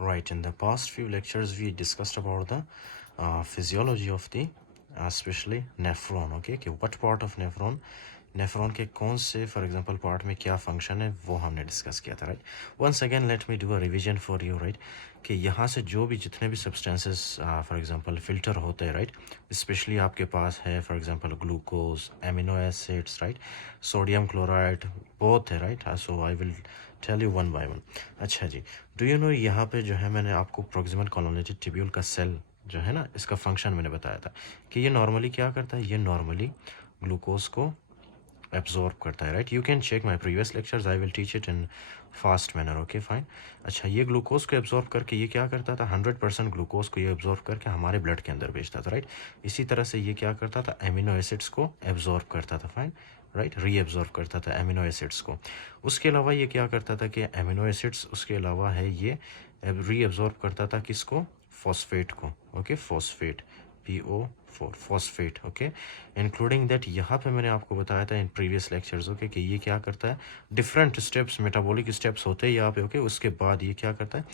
Right, in the past few lectures we discussed about the physiology of the especially nephron. Okay, कि what part of nephron के कौन से for example part में क्या function है वो हमने discuss किया था, right? Once again let me do a revision for you, right? कि यहाँ से जो भी जितने भी substances for example filter होते हैं, right? Especially आपके पास है for example glucose, amino acids, right? Sodium chloride both है, right? So I will tell you one by one. अच्छा जी, डू यू नो यहाँ पे जो है मैंने आपको प्रोक्सिमल कॉलोनेटेड टिब्यूल का सेल जो है ना इसका फंक्शन मैंने बताया था कि ये नॉर्मली क्या करता है, ये नॉर्मली ग्लूकोज को एब्जॉर्ब करता है, right? You can check my previous lectures, I will teach it in fast manner, okay fine. अच्छा, ये ग्लूकोज को एब्जॉर्ब करके ये क्या करता था, 100% ग्लूकोज को ये एब्जॉर्ब करके हमारे ब्लड के अंदर भेजता था, राइट? इसी तरह से ये क्या करता था, एमिनो एसिड्स को एब्जॉर्ब करता था, फाइन, राइट? रीएब्जॉर्ब करता था एमिनो एसिड्स को। उसके अलावा ये क्या करता था कि एमिनो एसिड्स उसके अलावा है ये रीएब्जॉर्ब करता था किसको, फॉस्फेट को, okay, phosphate, PO4 phosphate, okay. Including that यहाँ पे मैंने आपको बताया था इन प्रीवियस लेक्चर्स, ओके, कि ये क्या करता है, डिफरेंट स्टेप्स, मेटाबॉलिक स्टेप्स होते हैं यहाँ पे, ओके। उसके बाद ये क्या करता है,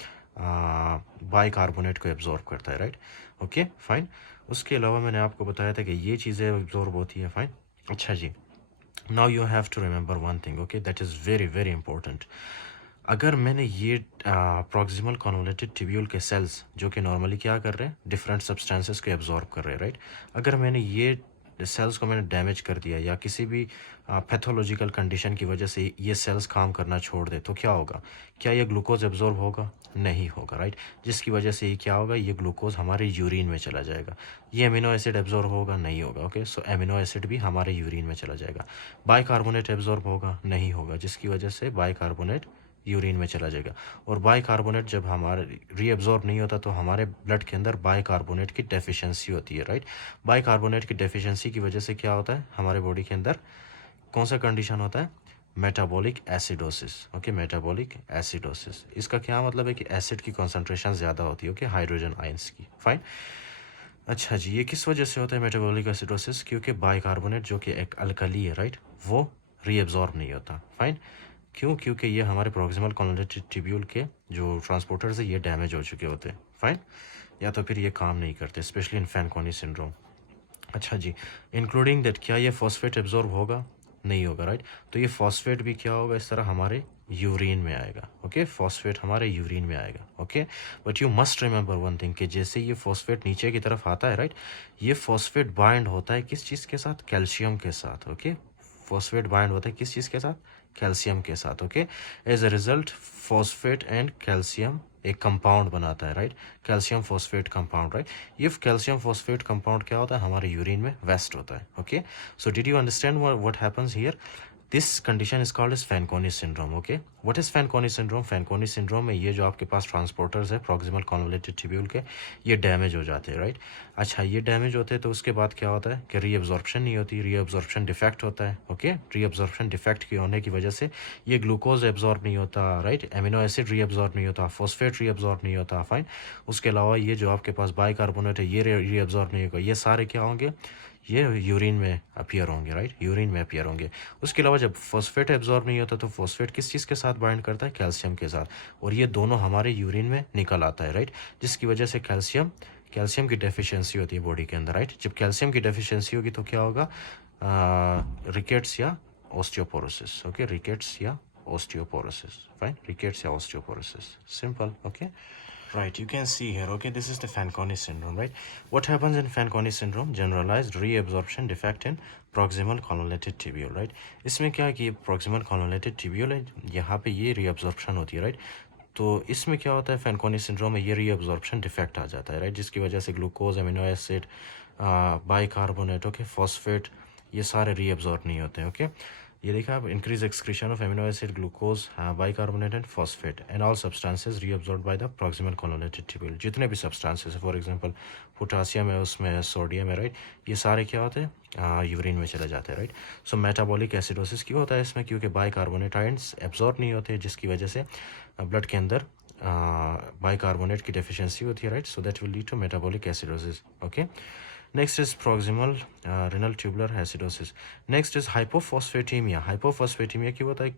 बाइकार्बोनेट को एब्जॉर्ब करता है, राइट? Okay fine. उसके अलावा मैंने आपको बताया था कि ये चीज़ें एब्जॉर्ब होती है, फाइन। अच्छा जी, now you have to remember one thing, okay, that is very very important. अगर मैंने ये प्रॉक्सिमल कॉन्वोलेटेड टिब्यूल के सेल्स जो कि नॉर्मली क्या कर रहे हैं, डिफरेंट सब्सटेंसेस को एब्जॉर्ब कर रहे हैं, राइट? अगर मैंने ये सेल्स को मैंने डैमेज कर दिया या किसी भी पैथोलॉजिकल कंडीशन की वजह से ये सेल्स काम करना छोड़ दे तो क्या होगा, क्या ये ग्लूकोज एब्जॉर्ब होगा? नहीं होगा, राइट? जिसकी वजह से ये क्या होगा, ये ग्लूकोज हमारे यूरिन में चला जाएगा। ये एमिनो एसिड एब्जॉर्ब होगा? नहीं होगा, ओके। सो एमिनो एसिड भी हमारे यूरिन में चला जाएगा। बाइकार्बोनेट एब्जॉर्ब होगा? नहीं होगा, जिसकी वजह से बाइकार्बोनेट यूरिन में चला जाएगा। और बाइकार्बोनेट जब हमारे रीअब्जॉर्ब नहीं होता तो हमारे ब्लड के अंदर बाइकार्बोनेट की डेफिशिएंसी होती है, राइट? बाइकार्बोनेट की डेफिशिएंसी की वजह से क्या होता है हमारे बॉडी के अंदर, कौन सा कंडीशन होता है, metabolic acidosis, okay, metabolic acidosis. इसका क्या मतलब है कि एसिड की कॉन्सेंट्रेशन ज़्यादा होती है, ओके, हाइड्रोजन आयंस की, फाइन। अच्छा जी, ये किस वजह से होता है मेटाबॉलिक एसिडोसिस? क्योंकि बाइकार्बोनेट जो कि एक अल्कली है, राइट, वो रीअब्जॉर्ब नहीं होता, फाइन। क्यों? क्योंकि ये हमारे प्रॉक्सिमल कॉन्वोलेटेड टिब्यूल के जो ट्रांसपोर्टर्स है ये डैमेज हो चुके होते हैं, फाइन, या तो फिर ये काम नहीं करते, स्पेशली इन फैनकोनी सिंड्रोम। अच्छा जी, इंक्लूडिंग दैट क्या ये फॉस्फेट एब्जॉर्ब होगा? नहीं होगा, राइट? तो ये फॉस्फेट भी क्या होगा, इस तरह हमारे यूरिन में आएगा, ओके, फॉस्फेट हमारे यूरिन में आएगा, okay. But you must remember one thing कि जैसे ये फॉस्फेट नीचे की तरफ आता है, राइट, ये फॉस्फेट बाइंड होता है किस चीज़ के साथ, कैल्शियम के साथ, ओके। फॉस्फेट बाइंड होता है किस चीज़ के साथ, कैल्शियम के साथ, okay. As a result phosphate and calcium एक कंपाउंड बनाता है, right, calcium phosphate compound, right. ये कैल्शियम फॉस्फेट कंपाउंड क्या होता है, हमारे यूरिन में वेस्ट होता है, okay. So did you understand what happens here? This condition is called as Fanconi syndrome, okay. What is Fanconi syndrome? Fanconi syndrome में ये जो आपके पास ट्रांसपोर्टर्स है प्रॉक्सिमल कॉन्वोलेटेड टिब्यूल के, ये डैमेज हो जाते हैं, राइट। अच्छा, ये डैमेज होते हैं तो उसके बाद क्या होता है कि रीअब्जॉर्प्शन नहीं होती, रीअब्जॉर्प्शन डिफेक्ट होता है, ओके। रीअब्जॉर्प्शन डिफेक्ट के होने की वजह से ये ग्लूकोज एब्जॉर्ब नहीं होता, राइट, एमिनो एसिड रीअब्जॉर्ब नहीं होता, फॉस्फेट रीअब्जॉर्ब नहीं होता, फाइन। उसके अलावा ये जो आपके पास बाइकार्बोनेट है ये रीअब्जॉर्ब नहीं होगा, ये सारे क्या होंगे, ये यूरिन में अपीयर होंगे, राइट, यूरिन में अपीयर होंगे। उसके अलावा जब फॉस्फेट एब्जॉर्ब नहीं होता तो फॉस्फेट किस चीज़ के साथ बाइंड करता है, कैल्शियम के साथ, और ये दोनों हमारे यूरिन में निकल आता है, राइट, जिसकी वजह से कैल्शियम कैल्शियम की डेफिशिएंसी होती है बॉडी के अंदर, राइट। जब कैल्शियम की डेफिशिएंसी होगी तो क्या होगा, रिकेट्स या ऑस्टियोपोरोसिस, ओके, रिकेट्स या osteoporosis, fine, rickets या osteoporosis, simple, okay. Right, you can see here, okay, this is the Fanconi syndrome, right? What happens in Fanconi syndrome? Generalized reabsorption defect in proximal columnated tibule, right? इसमें क्या है कि proximal columnated tibule है, यहाँ पे ये reabsorption होती है, right? तो इसमें क्या होता है फैनकोनी सिंड्रोम में, ये रीअब्जॉर्प्शन डिफेक्ट आ जाता है, राइट, जिसकी वजह से glucose, amino acid, bicarbonate, okay, phosphate, ये सारे रीअब्जॉर्ब नहीं होते हैं, ओके। ये देखा आप, increase excretion of amino acid, glucose, bicarbonate and phosphate and all substances reabsorb by the proximal convoluted tubule. जितने भी सब्सटेंसेज है, फॉर एग्जांपल पोटासियम है, उसमें है सोडियम है, राइट, ये सारे क्या होते हैं, यूरिन में चले जाते हैं, राइट। सो मेटाबॉलिक एसिडोसिस क्यों होता है इसमें? क्योंकि बाइकार्बोनेट आयंस एब्जॉर्ब नहीं होते, जिसकी वजह से ब्लड के अंदर बाइकार्बोनेट की डेफिशिएंसी होती है, right. So that will lead to metabolic acidosis, okay. Next is proximal renal tubular acidosis. Next is hypophosphatemia. Hypophosphatemia क्यों होता है?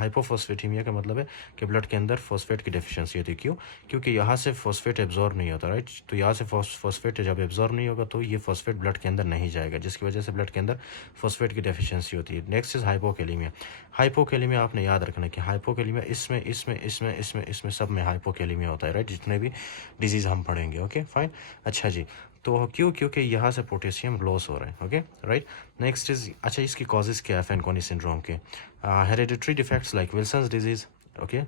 hypophosphatemia का मतलब है कि ब्लड के अंदर फॉस्फेट की डेफिशिएंसी होती है। क्यों? क्योंकि यहाँ से फॉस्फेट एब्जॉर्ब नहीं होता, राइट? तो यहाँ से फॉस्फेट जब एब्जॉर्ब नहीं होगा तो ये फॉस्फेट ब्लड के अंदर नहीं जाएगा, जिसकी वजह से ब्लड के अंदर फॉस्फेट की डेफिशिएंसी होती है। Next is hypokalaemia. हाइपोकेलेमिया आपने याद रखना कि हाइपोकेलेमिया इसमें सब में हाइपोकेलेमिया होता है, राइट? जितने भी डिजीज़ हम पढ़ेंगे, ओके फाइन। अच्छा जी, तो क्यों? क्योंकि यहाँ से पोटेशियम लॉस हो रहा है, ओके राइट। नेक्स्ट इज, अच्छा इसकी कॉजेज़ क्या है फैनकोनी सिंड्रोम के? Hereditary defects like Wilson's disease, okay,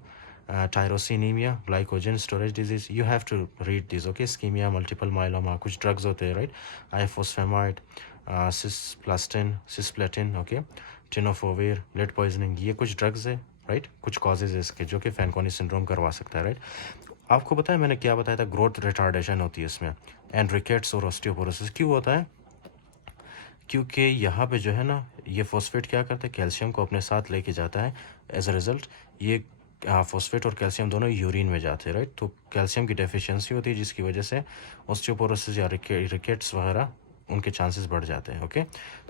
tyrosinemia, glycogen storage disease, you have to read this, okay. Ischemia, multiple myeloma, कुछ ड्रग्स होते हैं, right? Ifosfamide, cisplatin, okay, tenofovir, lead poisoning, ये कुछ ड्रग्स है, right? कुछ causes है इसके जो कि फैनकोनी सिंड्रोम करवा सकता है, राइट? आपको पता है मैंने क्या बताया था? ग्रोथ रिटार्डेशन होती है इसमें, एंड रिकेट्स और ऑस्टियोपोरोसिस। क्यों होता है? क्योंकि यहाँ पे जो है ना, ये फॉस्फेट क्या करता है? कैल्शियम को अपने साथ लेके जाता है। एज अ रिजल्ट ये फॉस्फेट और कैल्शियम दोनों यूरिन में जाते हैं, राइट? तो कैल्शियम की डेफिशिएंसी होती है जिसकी वजह से ऑस्टियोपोरोसिस या रिकेट्स वगैरह उनके चांसेस बढ़ जाते हैं, ओके।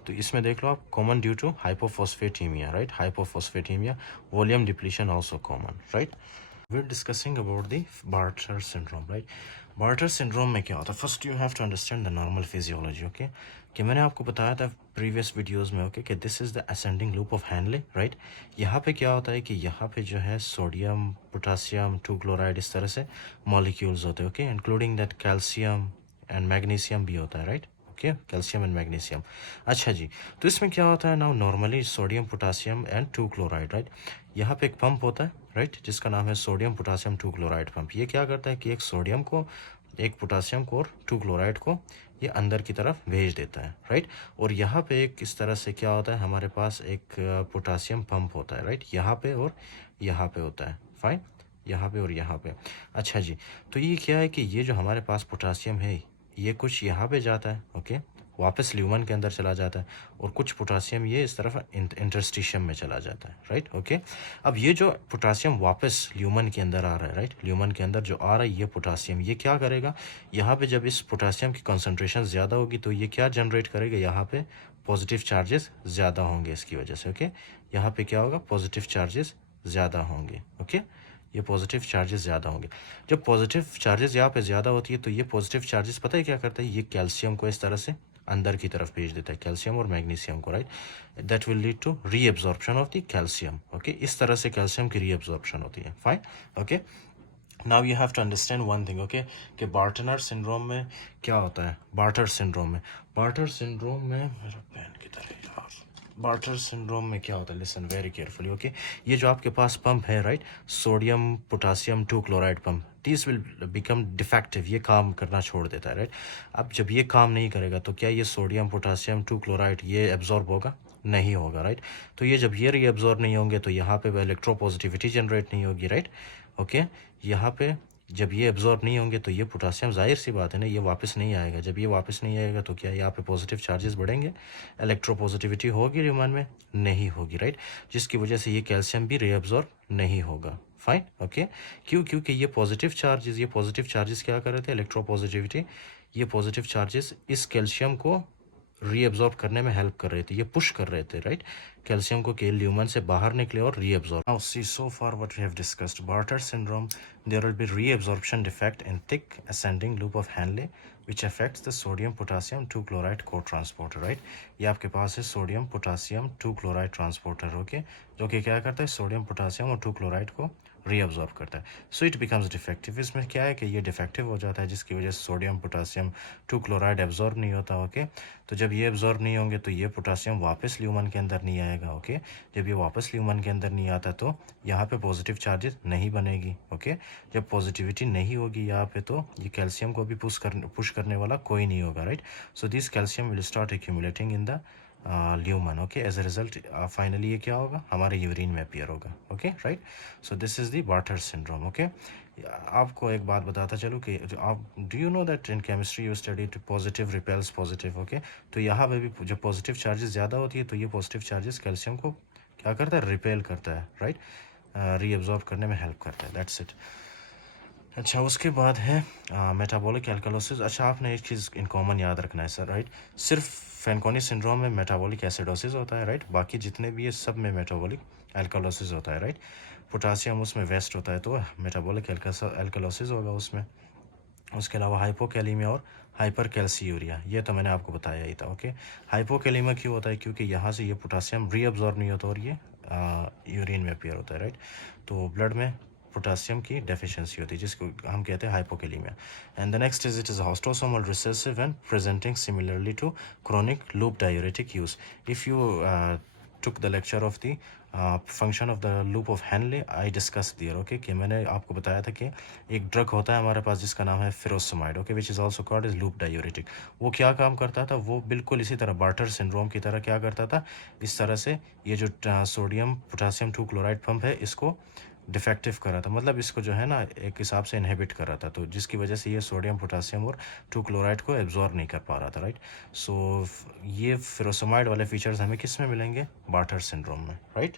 तो इसमें देख लो आप, common due to hypophosphatemia, right? Hypophosphatemia, volume depletion also common, right? We're discussing about the Bartter syndrome, right? Bartter syndrome में क्या होता है? First you have to understand the normal physiology, okay? कि मैंने आपको बताया था previous videos में, okay, कि this is the ascending loop of Henle, right? यहाँ पे क्या होता है कि यहाँ पे जो है सोडियम, पोटासियम, 2 क्लोराइड, इस तरह से मॉलिक्यूल्स होते हैं, okay? Including that calcium and magnesium भी होता है, right? Okay, calcium and magnesium. अच्छा जी, तो इसमें क्या होता है ना, normally sodium, potassium and 2 chloride, right? यहाँ पे एक पंप होता है, राइट, जिसका नाम है सोडियम पोटासियम 2 क्लोराइड पंप। ये क्या करता है कि एक सोडियम को, एक पोटासियम को और 2 क्लोराइड को ये अंदर की तरफ भेज देता है, राइट? और यहाँ पे एक इस तरह से क्या होता है, हमारे पास एक पोटासियम पंप होता है, राइट? यहाँ पे और यहाँ पे होता है, फाइन, यहाँ पे और यहाँ पे। अच्छा जी, तो ये क्या है कि ये जो हमारे पास पोटासियम है, ये कुछ यहाँ पे जाता है, ओके, वापस ल्यूमन के अंदर चला जाता है, और कुछ पोटासियम ये इस तरफ इंटरस्टिशियम में चला जाता है, राइट? ओके। अब ये जो पोटासियम वापस ल्यूमन के अंदर आ रहा है, राइट, ल्यूमन के अंदर जो आ रहा है ये पोटासियम, ये क्या करेगा? यहाँ पे जब इस पोटासियम की कंसनट्रेशन ज़्यादा होगी तो ये क्या जनरेट करेगा? यहाँ पे पॉजिटिव चार्जेस ज़्यादा होंगे इसकी वजह से, ओके। यहाँ पे क्या होगा? पॉजिटिव चार्जेस ज़्यादा होंगे, ओके। ये पॉजिटिव चार्जेस ज़्यादा होंगे। जब पॉजिटिव चार्जेस यहाँ पे ज़्यादा होती है तो ये पॉजिटिव चार्जेस पता है क्या करता है? ये कैल्शियम को इस तरह से अंदर की तरफ भेज देता है, कैल्शियम और मैग्नीशियम को, right? That will lead to reabsorption of the calcium, okay. इस तरह से कैल्शियम की रीएब्जॉर्प्शन होती है, fine, okay. Now you have to understand one thing, okay, कि बार्टनर सिंड्रोम में क्या होता है? बार्टर सिंड्रोम में, बार्टर सिंड्रोम में, मेरा पेन किधर है यार? बार्टर सिंड्रोम में क्या होता है? Listen very carefully, okay. ये जो आपके पास पंप है, right, sodium potassium 2 chloride pump, this will become defective, ये काम करना छोड़ देता है, राइट? अब जब ये काम नहीं करेगा तो क्या ये सोडियम पोटासियम 2 क्लोराइड ये एब्जॉर्ब होगा? नहीं होगा, राइट? तो ये जब ये रीएब्जॉर्ब नहीं होंगे तो यहाँ पे इलेक्ट्रोपॉजिटिविटी जनरेट नहीं होगी, राइट? ओके, यहाँ पे जब ये एब्जॉर्ब नहीं होंगे तो ये पोटासियम, जाहिर सी बात है ना, ये वापस नहीं आएगा। जब ये वापस नहीं आएगा तो क्या यहाँ पे पॉजिटिव चार्जेस बढ़ेंगे? इलेक्ट्रोपॉजिटिविटी होगी ह्यूमन में? नहीं होगी, राइट? जिसकी वजह से ये कैल्शियम भी रीअब्जॉर्ब नहीं होगा, फाइन, ओके। क्यों? क्योंकि ये पॉजिटिव चार्जेस क्या कर रहे थे? इलेक्ट्रोपॉजिटिविटी, ये पॉजिटिव चार्जेस इस कैल्शियम को रीअब्जॉर्ब करने में हेल्प कर रहे थे, ये पुश कर रहे थे, राइट, कैल्शियम को कि ल्यूमन से बाहर निकले और reabsorb. Now see so far what we have discussed Bartter syndrome, there will be reabsorption defect in thick ascending loop of Henle which affects the sodium potassium 2 chloride co-transporter, right? ये आपके पास है sodium potassium 2 chloride transporter, okay, जो कि क्या करता है? Sodium potassium और 2 chloride को रीअब्जॉर्ब करता है। So it becomes defective. इसमें क्या है कि ये डिफेक्टिव हो जाता है जिसकी वजह से सोडियम पोटासियम 2 क्लोराइड एब्जॉर्ब नहीं होता, ओके। तो जब ये एब्जॉर्ब नहीं होंगे तो ये पोटासियम वापस ल्यूमन के अंदर नहीं आएगा, ओके। जब ये वापस ल्यूमन के अंदर नहीं आता तो यहाँ पे पॉजिटिव चार्जेस नहीं बनेगी, ओके। जब पॉजिटिविटी नहीं होगी यहाँ पे तो ये कैल्शियम को भी पुश करने वाला कोई नहीं होगा, right? So this calcium will start accumulating in the lumen, okay. As a result finally ये क्या होगा? हमारे यूरिन में अपीयर होगा, okay, right? So this is the Bartter syndrome, okay. आपको एक बात बताता चलूँ कि आप, do you know that in chemistry you study two positive repels positive, okay. तो यहाँ पे भी जब पॉजिटिव चार्जेस ज़्यादा होती है तो ये पॉजिटिव चार्जेस कैल्शियम को क्या करता है? रिपेल करता है, राइट, रीअब्जॉर्ब करने में हेल्प करता है, दैट्स इट। अच्छा, उसके बाद है मेटाबॉलिक एल्कलोसिस। अच्छा, आपने एक चीज़ इन कॉमन याद रखना है सर, राइट। सिर्फ फैनकोनी सिंड्रोम में मेटाबॉलिक एसिडोसिस होता है, राइट। बाकी जितने भी है सब में मेटाबॉलिक एल्कलोसिस होता है, राइट। पोटासियम उसमें वेस्ट होता है तो मेटाबॉलिक एल्कलोसिस होगा उसमें। उसके अलावा हाइपोकैलीमिया और हाइपर कैल्सीयूरिया, ये तो मैंने आपको बताया ही था, ओके। हाइपोकैलीमिया क्यों होता है? क्योंकि यहाँ से ये पोटासियम रीअब्जॉर्ब नहीं होता और ये यूरिन में अपीयर होता है, राइट। तो ब्लड में पोटासियम की डेफिशिएंसी होती है जिसको हम कहते हैं hypokalemia. And the next is it is autosomal recessive and presenting similarly to chronic loop diuretic use. If you took the lecture of the function of the loop of Henle, I discussed there, okay, कि मैंने आपको बताया था कि एक drug होता है हमारे पास जिसका नाम है furosemide, okay, which is also called is loop diuretic. वो क्या काम करता था? वो बिल्कुल इसी तरह बार्टर सिंड्रोम की तरह क्या करता था, इस तरह से ये जो सोडियम पोटासियम 2 क्लोराइड पंप है इसको डिफेक्टिव कर रहा था, मतलब इसको जो है ना एक हिसाब से इनहिबिट कर रहा था, तो जिसकी वजह से ये सोडियम पोटासियम और 2 क्लोराइड को एब्जॉर्ब नहीं कर पा रहा था, राइट। सो ये फिरोसमाइड वाले फीचर्स हमें किस में मिलेंगे? बार्टर सिंड्रोम में, राइट।